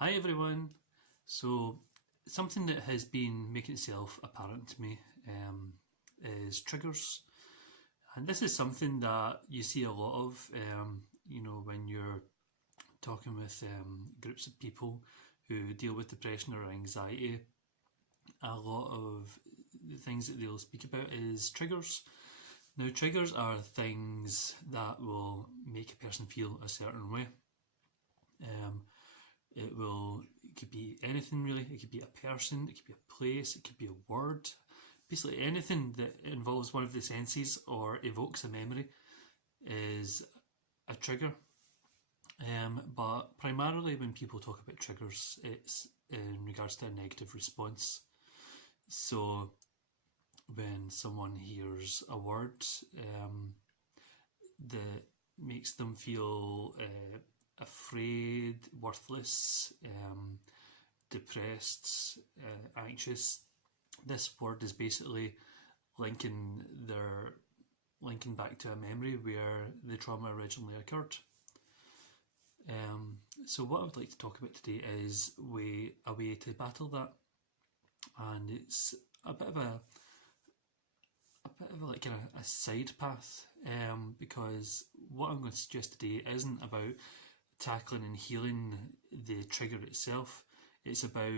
Hi everyone. So something that has been making itself apparent to me is triggers, and this is something that you see a lot of. When you're talking with groups of people who deal with depression or anxiety, a lot of the things that they'll speak about is triggers. Now, triggers are things that will make a person feel a certain way. Um, it could be anything really. It could be a person, it could be a place, it could be a word. Basically, anything that involves one of the senses or evokes a memory is a trigger. But primarily, when people talk about triggers, it's in regards to a negative response. So, when someone hears a word that makes them feel afraid, worthless, depressed, anxious. This word is basically linking their linking back to a memory where the trauma originally occurred. So what I would like to talk about today is a way to battle that, and it's a bit of like kind of a side path, because what I'm going to suggest today isn't about tackling and healing the trigger itself. It's about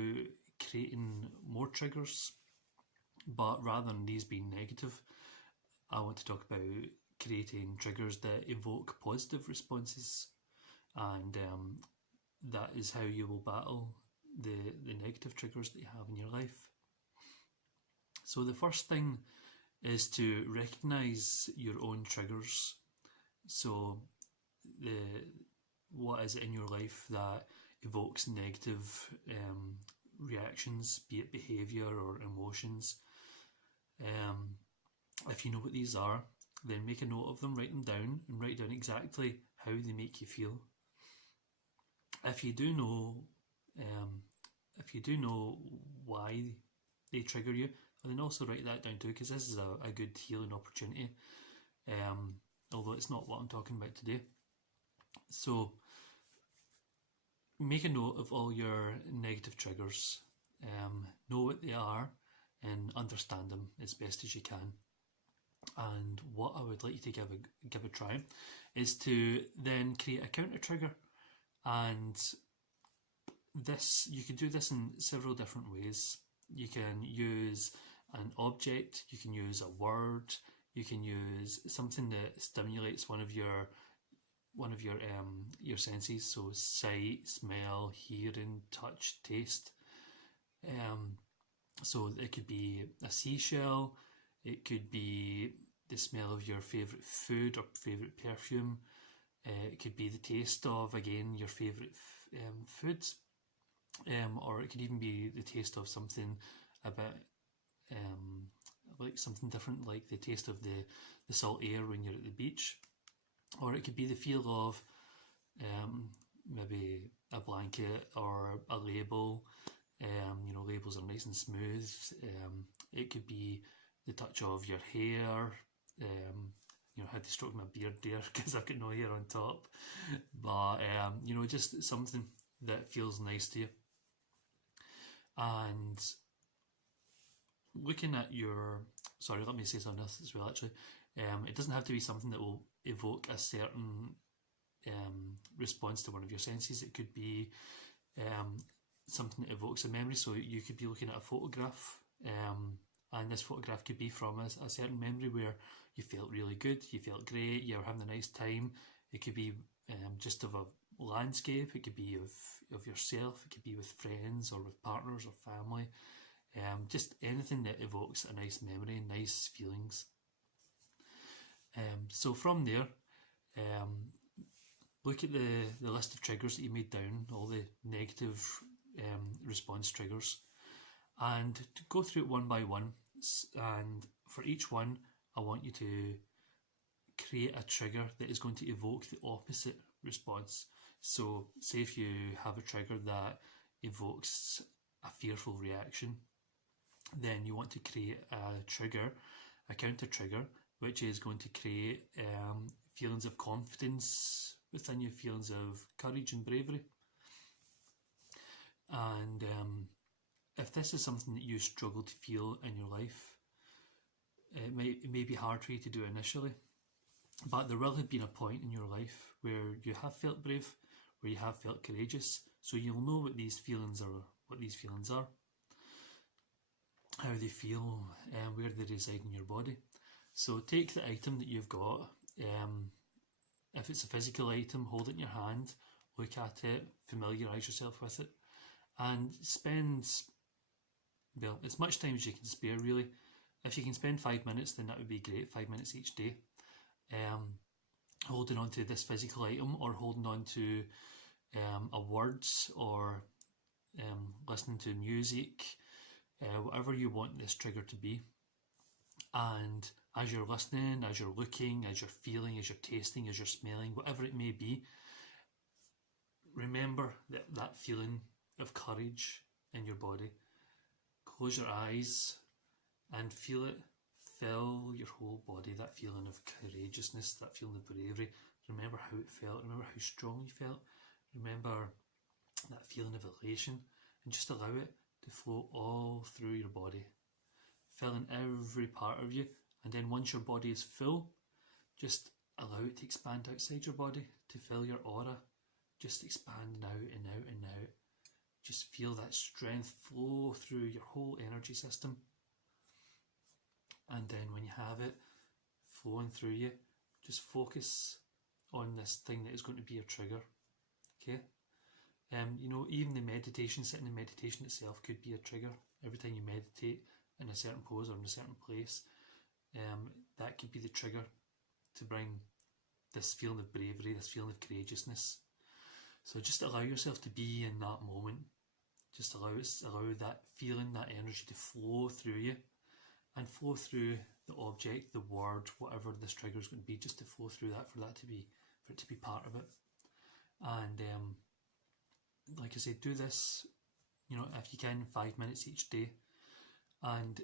creating more triggers, but rather than these being negative, I want to talk about creating triggers that evoke positive responses, and that is how you will battle the negative triggers that you have in your life. So the first thing is to recognize your own triggers. So the what is it in your life that evokes negative reactions, be it behaviour or emotions. If you know what these are, then make a note of them, write them down, and write down exactly how they make you feel. If you do know, if you do know why they trigger you, then also write that down too, because this is a good healing opportunity. Although it's not what I'm talking about today. So make a note of all your negative triggers, know what they are, and understand them as best as you can. And what I would like you to give a try is to then create a counter trigger. And this, you can do this in several different ways. You can use an object, you can use a word, you can use something that stimulates one of your senses, so sight, smell, hearing, touch, taste. So it could be a seashell, it could be the smell of your favourite food or favourite perfume, it could be the taste of, again, your favourite foods, or it could even be the taste of something a bit like something different, like the taste of the salt air when you're at the beach. Or it could be the feel of maybe a blanket or a label. Labels are nice and smooth. It could be the touch of your hair. I had to stroke my beard there because I've got no hair on top. But, just something that feels nice to you. And looking at let me say something else as well actually. It doesn't have to be something that will evoke a certain response to one of your senses. It could be something that evokes a memory. So you could be looking at a photograph, and this photograph could be from a certain memory where you felt really good, you felt great, you were having a nice time. It could be just of a landscape, it could be of yourself, it could be with friends or with partners or family. Just anything that evokes a nice memory and nice feelings. So from there, look at the list of triggers that you made down, all the negative response triggers, and to go through it one by one. And for each one, I want you to create a trigger that is going to evoke the opposite response. So say if you have a trigger that evokes a fearful reaction, then you want to create a counter trigger, which is going to create feelings of confidence within you, feelings of courage and bravery. And if this is something that you struggle to feel in your life, it may be hard for you to do initially, but there will have been a point in your life where you have felt brave, where you have felt courageous, so you'll know what these feelings are, how they feel, and where they reside in your body. So take the item that you've got. If it's a physical item, hold it in your hand, look at it, familiarise yourself with it, and spend, well, as much time as you can spare, really. If you can spend 5 minutes, then that would be great, 5 minutes each day. Holding on to this physical item, or holding on to a word, or listening to music, whatever you want this trigger to be. And as you're listening, as you're looking, as you're feeling, as you're tasting, as you're smelling, whatever it may be, remember that feeling of courage in your body. Close your eyes and feel it fill your whole body, that feeling of courageousness, that feeling of bravery. Remember how it felt, remember how strong you felt, remember that feeling of elation, and just allow it to flow all through your body, filling every part of you. And then once your body is full, just allow it to expand outside your body, to fill your aura, just expanding out and out and out. Just feel that strength flow through your whole energy system. And then when you have it flowing through you, just focus on this thing that is going to be your trigger. Okay? Even the meditation, sitting in meditation itself could be a trigger. Every time you meditate in a certain pose or in a certain place, that could be the trigger to bring this feeling of bravery, this feeling of courageousness. So just allow yourself to be in that moment. Just allow that feeling, that energy to flow through you, and flow through the object, the word, whatever this trigger is going to be, just to flow through that, for it to be part of it. And like I said, do this, if you can, 5 minutes each day, and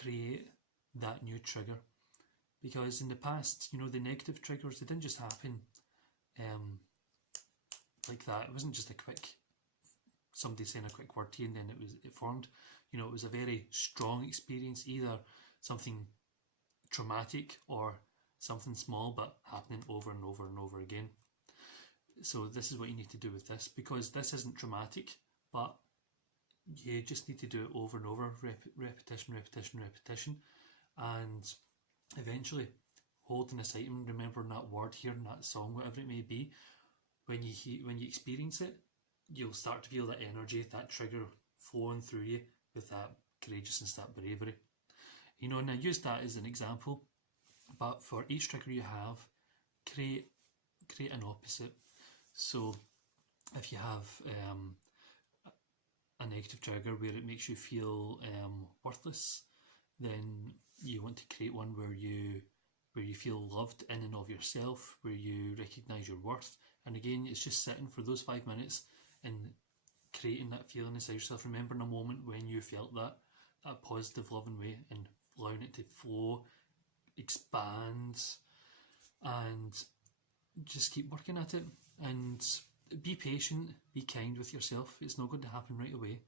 create that new trigger. Because in the past, the negative triggers, they didn't just happen like that. It wasn't just a quick, somebody saying a quick word to you and then it formed. It was a very strong experience, either something traumatic or something small but happening over and over and over again. So this is what you need to do with this, because this isn't traumatic, but you just need to do it over and over, repetition, and eventually holding this item, remembering that word, hearing that song, whatever it may be, when you experience it, you'll start to feel that energy, that trigger flowing through you with that courageousness, that bravery. And I use that as an example, but for each trigger you have, create an opposite. So if you have a negative trigger where it makes you feel worthless, then you want to create one where you feel loved in and of yourself, where you recognise your worth. And again, it's just sitting for those 5 minutes and creating that feeling inside yourself, remembering a moment when you felt that positive, loving way, and allowing it to flow, expand, and just keep working at it. And be patient, be kind with yourself. It's not going to happen right away,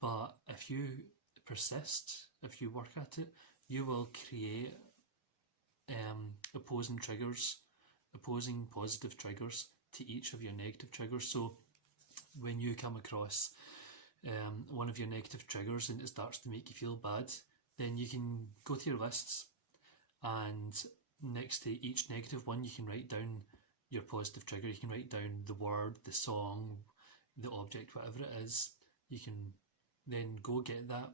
but if you persist, if you work at it, you will create opposing positive triggers to each of your negative triggers. So when you come across one of your negative triggers and it starts to make you feel bad, then you can go to your lists, and next to each negative one you can write down your positive trigger. You can write down the word, the song, the object, whatever it is. You can then go get that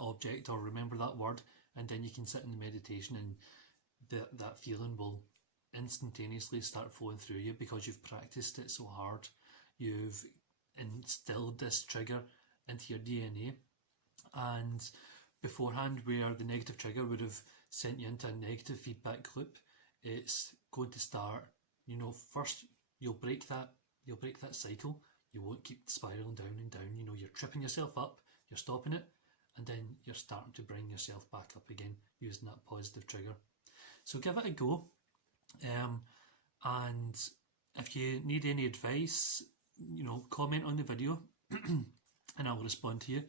object or remember that word, and then you can sit in the meditation and that feeling will instantaneously start flowing through you because you've practiced it so hard. You've instilled this trigger into your DNA, and beforehand, where the negative trigger would have sent you into a negative feedback loop, it's going to start, first you'll break that cycle. You won't keep spiraling down and down. You're tripping yourself up, you're stopping it, and then you're starting to bring yourself back up again using that positive trigger. So give it a go. And if you need any advice, comment on the video. and I'll respond to you.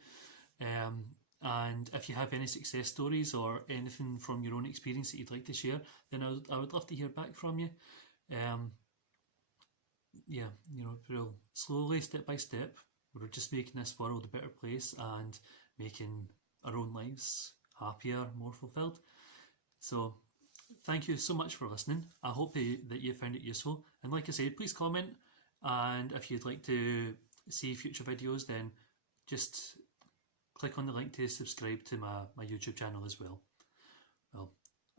And if you have any success stories or anything from your own experience that you'd like to share, then I would love to hear back from you. Yeah, we'll slowly, step by step, we're just making this world a better place and making our own lives happier, more fulfilled. So thank you so much for listening. I hope that you found it useful. And like I said, please comment. And if you'd like to see future videos, then just click on the link to subscribe to my YouTube channel as well. Well,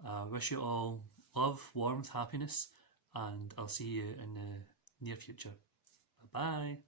I wish you all love, warmth, happiness, and I'll see you in the near future. Bye-bye.